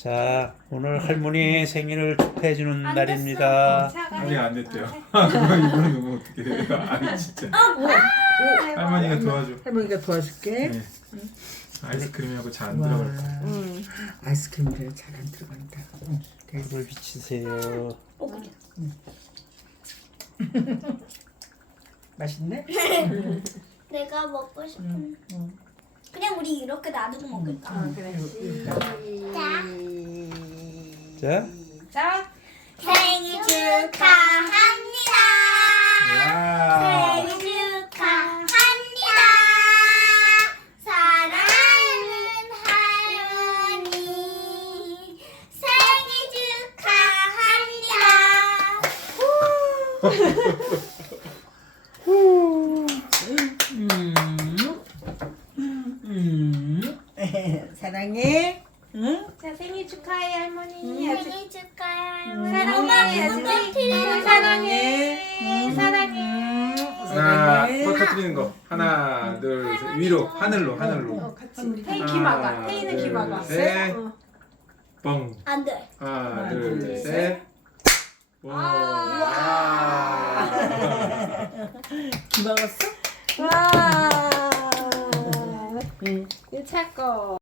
자, 오늘 할머니 생일을 축하해 주는 날입니다. 응, 아니, 안 됐대요. 아, 이거 너무 어떻게 해? 아, 진짜. 어, 어, 할머니가 어, 도와줘. 할머니가 도와줄게. 아이스크림하고 잘 안 들어갈 거 아이스크림도 잘안 들어간다. 대물 응. 잘안 응. 잘안 응. 비치세요. 응. 맛있네? 응. 내가 먹고 싶은. 응, 응. 그냥 우리 이렇게 놔두고 응. 먹을까? 아, 응, 그래. 시작. 생일 축하합니다. 우와. 생일 축하합니다. 사랑하는 할머니 생일 축하합니다. 응. 응. 응. 사랑해. 응? 자 생일 축하해 할머니. 음, 생일 축하해 할머니. 아주... 사랑해. 엄마, 응. 응. 사랑해. 응. 사랑해. 응. 응. 아, 하나, 응. 둘, 응. 둘, 응. 응. 둘 위로, 응. 하늘로, 응. 하늘로. 테이 기마가. 테이는 마가 셋. 뻥. 어. 안 돼. 하나, 둘, 둘, 셋. 셋. 마 왔어? 와. 1차 응. 거. 응. 어.